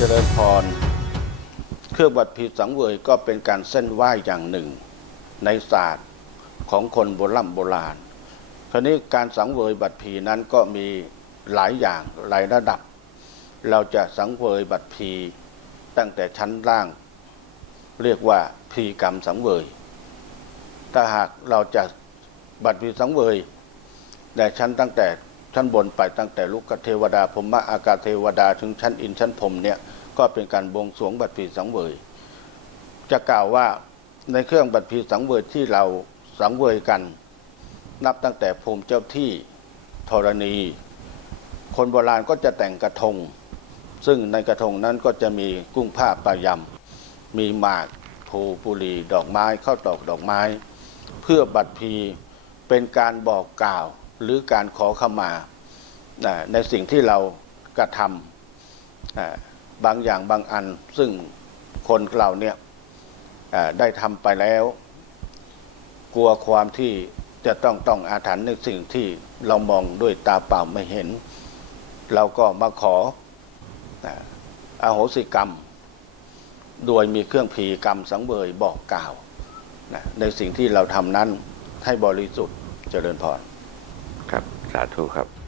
จริญพร เครื่องบัตรผีสังเวยก็เป็นการเส้นไหว้อย่างหนึ่ง ในศาสตร์ของคนโบราณโบราณคราวนี้การสังเวยบัตรผีนั้นก็มีหลายอย่างหลายระดับ เราจะสังเวยบัตรผีตั้งแต่ชั้นล่าง เรียกว่าพีกรรมสังเวย ถ้าหากเราจะบัตรผีสังเวยในชั้นตั้งแต่ ชั้นบนไปตั้งแต่ลูกเทวดาพรมะอากาศเทวดาถึงชั้นอินชั้นพรมเนี่ยก็เป็นการบวงสรวงบัตรผีสังเวยจะกล่าวว่าในเครื่องบัตรผีสังเวยที่เราสังเวยกัน นับตั้งแต่ภูมิเจ้าที่ธรณี คนโบราณก็จะแต่งกระทง ซึ่งในกระทงนั้นก็จะมีกุ้งผ้าปลายำมีหมากภูปุรีดอกไม้ข้าวตอกดอกไม้ เพื่อบัตรพีเป็นการบอกกล่าว หรือการขอขมาในสิ่งที่เรากระทำบางอย่างบางอัน ซึ่งคนเราเนี่ยได้ทำไปแล้ว กลัวความที่จะต้องต้องอาถรรพ์ในสิ่งที่เรามองด้วยตาเปล่าไม่เห็น เราก็มาขออาโหสิกรรม โดยมีเครื่องผีกรรมสังเวยบอกกล่าว ในสิ่งที่เราทำนั้นให้บริสุทธิ์เจริญพร ครับ สาธุครับ